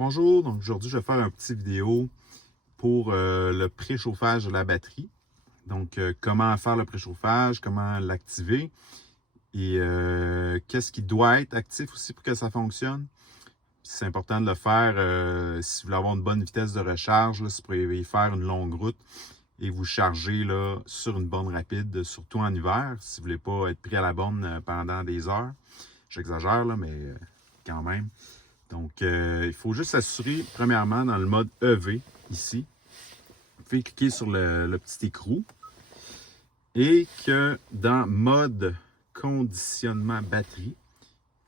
Bonjour, donc aujourd'hui je vais faire un petit vidéo pour le préchauffage de la batterie. Donc comment faire le préchauffage, comment l'activer et qu'est-ce qui doit être actif aussi pour que ça fonctionne. C'est important de le faire si vous voulez avoir une bonne vitesse de recharge, là, si vous pouvez faire une longue route et vous charger là, sur une borne rapide, surtout en hiver, si vous ne voulez pas être pris à la borne pendant des heures. J'exagère là, mais quand même. Donc, il faut juste s'assurer, premièrement, dans le mode EV, ici. Vous pouvez cliquer sur le petit écrou. Et que dans mode conditionnement batterie,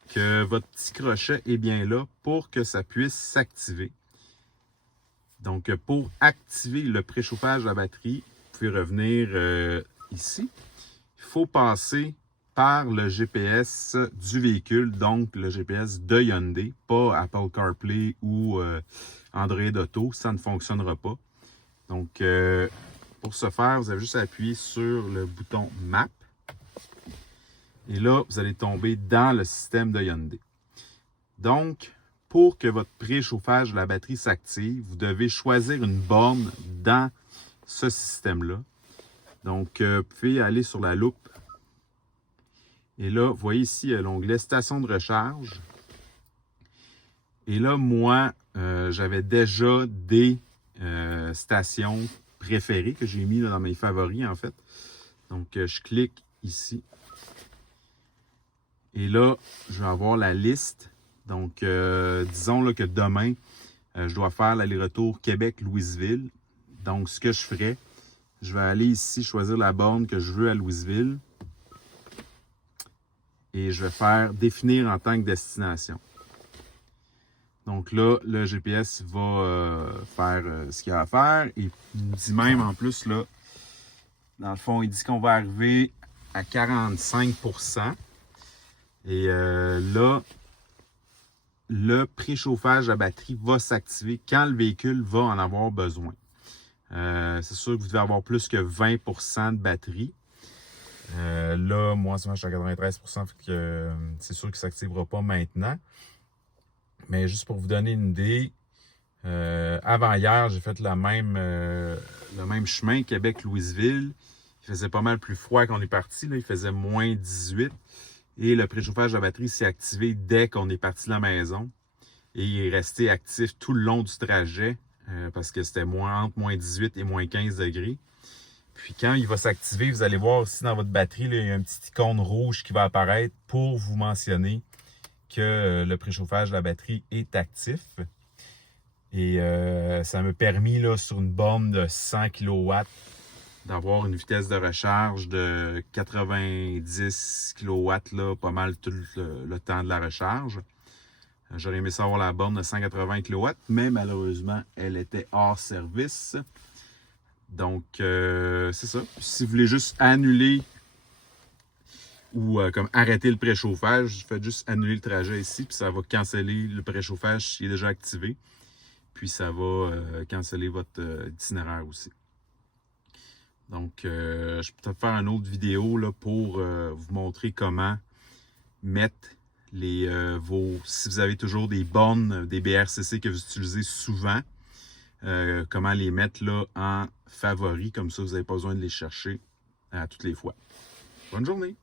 que votre petit crochet est bien là pour que ça puisse s'activer. Donc, pour activer le préchauffage de la batterie, vous pouvez revenir ici. Il faut passer par le GPS du véhicule, donc le GPS de Hyundai, pas Apple CarPlay ou Android Auto, ça ne fonctionnera pas. Donc, pour ce faire, vous avez juste à appuyer sur le bouton Map. Et là, vous allez tomber dans le système de Hyundai. Donc, pour que votre préchauffage de la batterie s'active, vous devez choisir une borne dans ce système-là. Donc, vous pouvez aller sur la loupe. Et là, vous voyez ici l'onglet Station de recharge. Et là, moi, j'avais déjà des stations préférées que j'ai mis dans mes favoris, en fait. Donc, je clique ici. Et là, je vais avoir la liste. Donc, disons là, que demain, je dois faire l'aller-retour Québec-Louisville. Donc, ce que je ferais, je vais aller ici choisir la borne que je veux à Louisville. Et je vais faire définir en tant que destination. Donc là, le GPS va faire ce qu'il a à faire. Et il nous dit même en plus, là, dans le fond, il dit qu'on va arriver à 45%. Et là, le préchauffage à batterie va s'activer quand le véhicule va en avoir besoin. C'est sûr que vous devez avoir plus que 20% de batterie. Là, moi, je suis à 93%, fait que c'est sûr qu'il ne s'activera pas maintenant. Mais juste pour vous donner une idée, avant hier, j'ai fait le même chemin, Québec-Louisville. Il faisait pas mal plus froid qu'on est parti. Là. Il faisait moins 18. Et le préchauffage de la batterie s'est activé dès qu'on est parti de la maison. Et il est resté actif tout le long du trajet parce que c'était entre moins 18 et moins 15 degrés. Puis quand il va s'activer, vous allez voir aussi dans votre batterie, là, il y a un petit icône rouge qui va apparaître pour vous mentionner que le préchauffage de la batterie est actif. Et ça m'a permis, là, sur une borne de 100 kW, d'avoir une vitesse de recharge de 90 kW, là, pas mal tout le temps de la recharge. J'aurais aimé savoir la borne de 180 kW, mais malheureusement, elle était hors service. Donc, c'est ça. Si vous voulez juste annuler ou comme arrêter le préchauffage, faites juste annuler le trajet ici, puis ça va canceller le préchauffage qui est déjà activé. Puis ça va canceller votre itinéraire aussi. Donc, je vais peut-être faire une autre vidéo là, pour vous montrer comment mettre si vous avez toujours des bornes, des BRCC que vous utilisez souvent, comment les mettre là en favori, comme ça vous n'avez pas besoin de les chercher toutes les fois. Bonne journée!